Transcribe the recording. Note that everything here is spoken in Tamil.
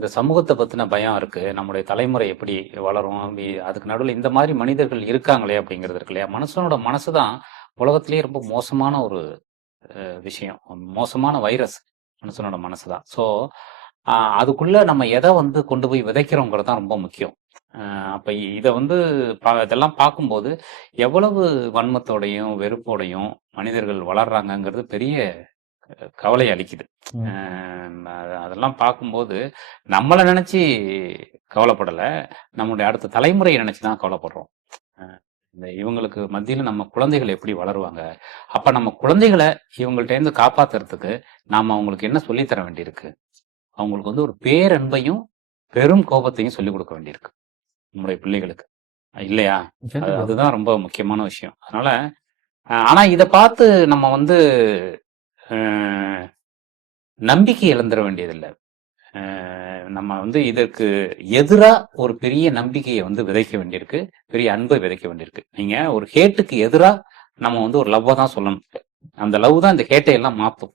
இந்த சமூகத்தை பத்தின பயம் இருக்கு. நம்முடைய தலைமுறை எப்படி வளரும்? அதுக்கு நடுவுல இந்த மாரி மனிதர்கள் இருக்காங்களே அப்படிங்கிறது இருக்கு இல்லையா? மனுஷனோட மனசு தான் உலகத்திலேயே ரொம்ப மோசமான ஒரு விஷயம். மோசமான வைரஸ் மனுஷனோட மனசு தான். ஸோ, அதுக்குள்ள நம்ம எத வந்து கொண்டு போய் விதைக்கிறோங்கிறது தான் ரொம்ப முக்கியம். அப்ப இத வந்து இதெல்லாம் பார்க்கும்போது, எவ்வளவு வன்மத்தோடையும், வெறுப்போடையும் மனிதர்கள் வளர்றாங்கங்கிறது பெரிய கவலை அளிக்குது. அதெல்லாம் பார்க்கும்போது நம்மள நினைச்சு கவலைப்படல, நம்முடைய அடுத்த தலைமுறையை நினைச்சு தான் கவலைப்படுறோம். இந்த இவங்களுக்கு மத்தியில நம்ம குழந்தைகள் எப்படி வளருவாங்க? அப்ப நம்ம குழந்தைகள இவங்கள்ட்ட இருந்து காப்பாத்துறதுக்கு நாம அவங்களுக்கு என்ன சொல்லி தர வேண்டியிருக்கு? அவங்களுக்கு வந்து ஒரு பேரன்பையும், பெரும் கோபத்தையும் சொல்லிக் கொடுக்க வேண்டியிருக்கு. நம்முடைய பிள்ளைகளுக்கு. இல்லையா? கண்டிப்பா. அதுதான் ரொம்ப முக்கியமான விஷயம். அதனால ஆனா இத பார்த்து நம்ம வந்து அ நம்பிக்கை இழந்துற வேண்டியதில்ல. நம்ம வந்து இதற்கு எதிரா ஒரு பெரிய நம்பிக்கைய வந்து விதைக்க வேண்டியிருக்கு. பெரிய அன்பை விதைக்க வேண்டியிருக்கு. நீங்க ஒரு ஹேட்டுக்கு எதிரா நம்ம வந்து ஒரு லவ்வ தான் சொல்லணும். அந்த லவ் தான் இந்த ஹேட்டை எல்லாம் மாத்தும்.